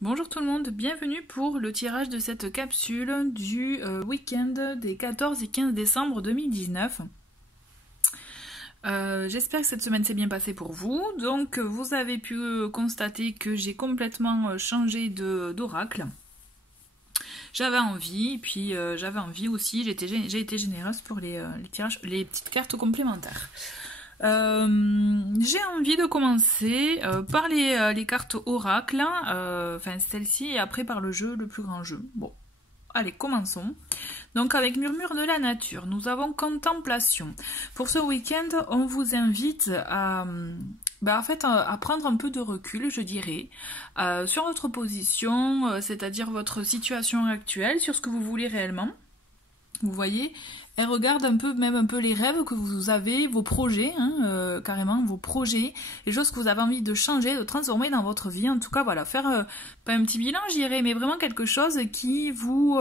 Bonjour tout le monde, bienvenue pour le tirage de cette capsule du week-end des 14 et 15 décembre 2019. J'espère que cette semaine s'est bien passée pour vous. Donc vous avez pu constater que j'ai complètement changé d'oracle. J'avais envie, puis j'avais envie aussi, j'ai été généreuse pour les tirages, les petites cartes complémentaires. J'ai envie de commencer par les cartes oracle, enfin celle-ci, et après par le jeu, le plus grand jeu. Bon, allez, commençons. Donc avec Murmure de la Nature, nous avons Contemplation. Pour ce week-end, on vous invite à prendre un peu de recul, je dirais, sur votre position, c'est-à-dire votre situation actuelle, sur ce que vous voulez réellement. Vous voyez, elle regarde même un peu les rêves que vous avez, vos projets, carrément, vos projets, les choses que vous avez envie de changer, de transformer dans votre vie. En tout cas, voilà, faire pas un petit bilan, je dirais, mais vraiment quelque chose qui vous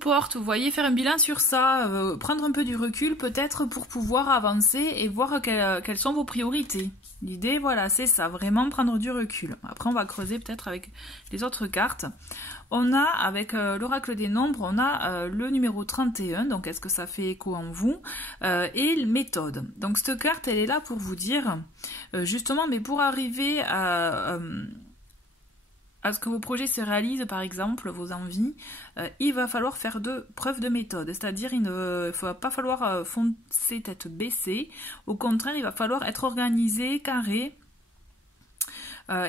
porte. Vous voyez, faire un bilan sur ça, prendre un peu du recul peut-être pour pouvoir avancer et voir quelles sont vos priorités. L'idée, voilà, c'est ça, vraiment prendre du recul. Après, on va creuser peut-être avec les autres cartes. On a, avec l'oracle des nombres, on a le numéro 31, donc est-ce que ça fait écho en vous, et méthode. Donc cette carte, elle est là pour vous dire, justement, mais pour arriver à ce que vos projets se réalisent, par exemple, vos envies, il va falloir faire preuve de méthode. C'est-à-dire, il ne va pas falloir foncer tête baissée. Au contraire, il va falloir être organisé, carré.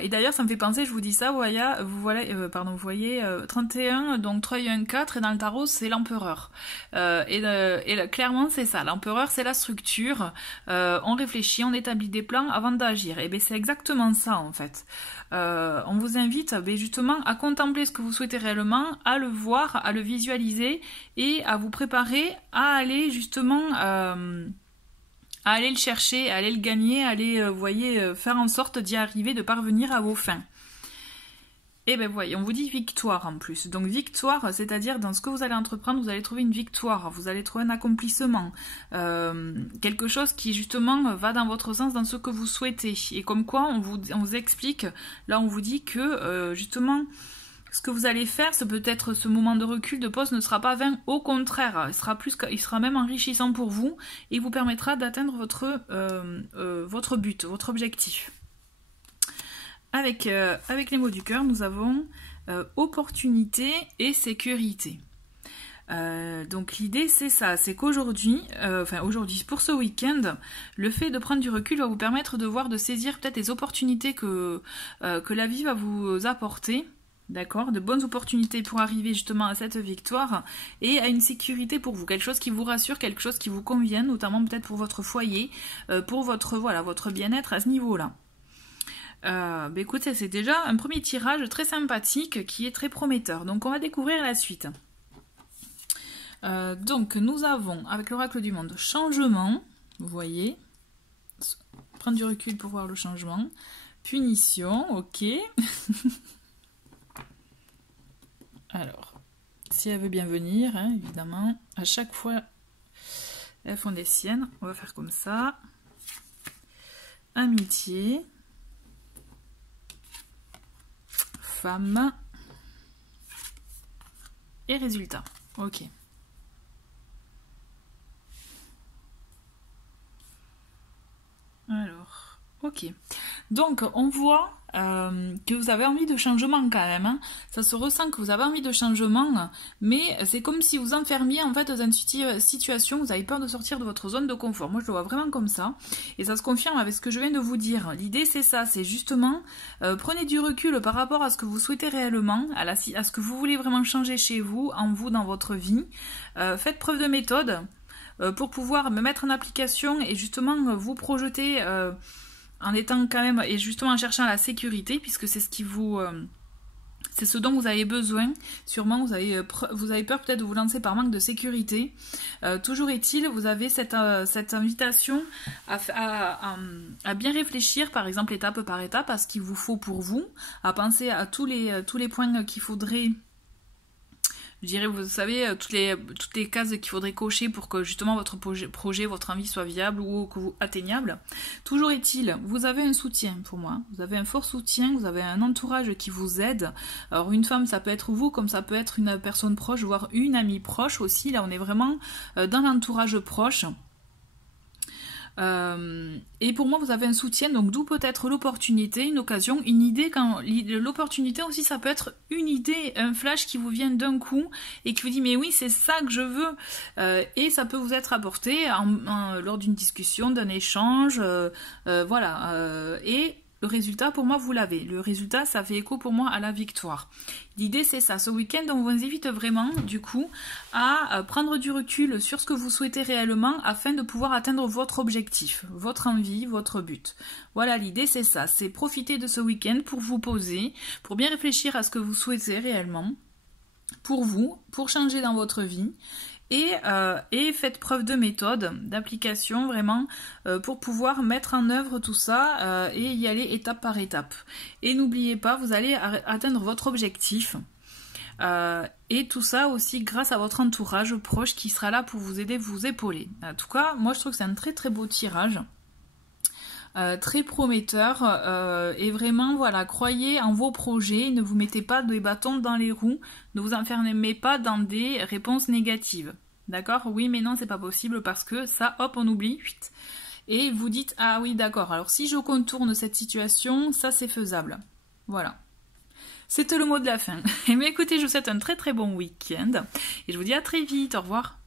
Et d'ailleurs, ça me fait penser, je vous dis ça, vous voyez 31, donc 3 et 1, 4, et dans le tarot, c'est l'empereur. Clairement, c'est ça. L'empereur, c'est la structure. On réfléchit, on établit des plans avant d'agir. Et bien, c'est exactement ça, en fait. On vous invite justement à contempler ce que vous souhaitez réellement, à le voir, à le visualiser, et à vous préparer à aller justement... à aller le chercher, à aller le gagner, à aller, faire en sorte d'y arriver, de parvenir à vos fins. Et ben voyez, on vous dit victoire en plus. Donc victoire, c'est-à-dire dans ce que vous allez entreprendre, vous allez trouver une victoire, vous allez trouver un accomplissement, quelque chose qui justement va dans votre sens, dans ce que vous souhaitez. Et comme quoi, on vous explique, là on vous dit que justement... Ce que vous allez faire, c'est peut-être ce moment de recul, de pause ne sera pas vain, au contraire, il sera même enrichissant pour vous et vous permettra d'atteindre votre but, votre objectif. Avec les mots du cœur, nous avons opportunité et sécurité. Donc l'idée c'est ça, c'est qu'aujourd'hui, pour ce week-end, le fait de prendre du recul va vous permettre de voir, de saisir peut-être les opportunités que la vie va vous apporter. D'accord, de bonnes opportunités pour arriver justement à cette victoire et à une sécurité pour vous, quelque chose qui vous rassure, quelque chose qui vous convient, notamment peut-être pour votre foyer, pour votre bien-être à ce niveau-là. Écoutez, c'est déjà un premier tirage très sympathique qui est très prometteur. Donc on va découvrir la suite. Donc nous avons, avec l'oracle du monde, changement, vous voyez, prendre du recul pour voir le changement, punition, ok. Alors, si elle veut bien venir, hein, évidemment, à chaque fois, elles font des siennes. On va faire comme ça. Amitié. Femme. Et résultat. Ok. Alors, ok. Donc, on voit... que vous avez envie de changement quand même, hein. Ça se ressent que vous avez envie de changement, mais c'est comme si vous enfermiez en fait dans une situation, vous avez peur de sortir de votre zone de confort. Moi je le vois vraiment comme ça, et ça se confirme avec ce que je viens de vous dire. L'idée c'est ça, c'est justement prenez du recul par rapport à ce que vous souhaitez réellement, à ce que vous voulez vraiment changer chez vous, en vous, dans votre vie. Faites preuve de méthode pour pouvoir me mettre en application et justement vous projeter en étant quand même, et justement en cherchant la sécurité, puisque c'est ce qui vous... c'est ce dont vous avez besoin. Sûrement, vous avez peur peut-être de vous lancer par manque de sécurité. Toujours est-il, vous avez cette invitation à bien réfléchir, par exemple, étape par étape, à ce qu'il vous faut pour vous, à penser à tous les points qu'il faudrait je dirais, vous savez, toutes les cases qu'il faudrait cocher pour que justement votre projet, votre envie soit viable ou que vous atteignable. Toujours est-il, vous avez un soutien pour moi, vous avez un fort soutien, vous avez un entourage qui vous aide. Alors une femme, ça peut être vous, comme ça peut être une personne proche, voire une amie proche aussi. Là, on est vraiment dans l'entourage proche. Et pour moi vous avez un soutien, donc d'où peut-être l'opportunité, une occasion, une idée. Quand l'opportunité aussi, ça peut être une idée, un flash qui vous vient d'un coup et qui vous dit mais oui c'est ça que je veux, et ça peut vous être apporté lors d'une discussion, d'un échange, voilà, et le résultat, pour moi, vous l'avez. Le résultat, ça fait écho pour moi à la victoire. L'idée, c'est ça. Ce week-end, on vous invite vraiment, du coup, à prendre du recul sur ce que vous souhaitez réellement afin de pouvoir atteindre votre objectif, votre envie, votre but. Voilà, l'idée, c'est ça. C'est profiter de ce week-end pour vous poser, pour bien réfléchir à ce que vous souhaitez réellement, pour vous, pour changer dans votre vie. Et faites preuve de méthode, d'application vraiment pour pouvoir mettre en œuvre tout ça et y aller étape par étape. Et n'oubliez pas, vous allez atteindre votre objectif et tout ça aussi grâce à votre entourage proche qui sera là pour vous aider, vous épauler. En tout cas, moi je trouve que c'est un très très beau tirage. Très prometteur et vraiment voilà, croyez en vos projets, ne vous mettez pas des bâtons dans les roues, ne vous enfermez pas dans des réponses négatives, d'accord? Oui mais non c'est pas possible parce que ça hop on oublie et vous dites ah oui d'accord, alors si je contourne cette situation ça c'est faisable, voilà. C'était le mot de la fin. Et mais écoutez, je vous souhaite un très très bon week-end et je vous dis à très vite, au revoir.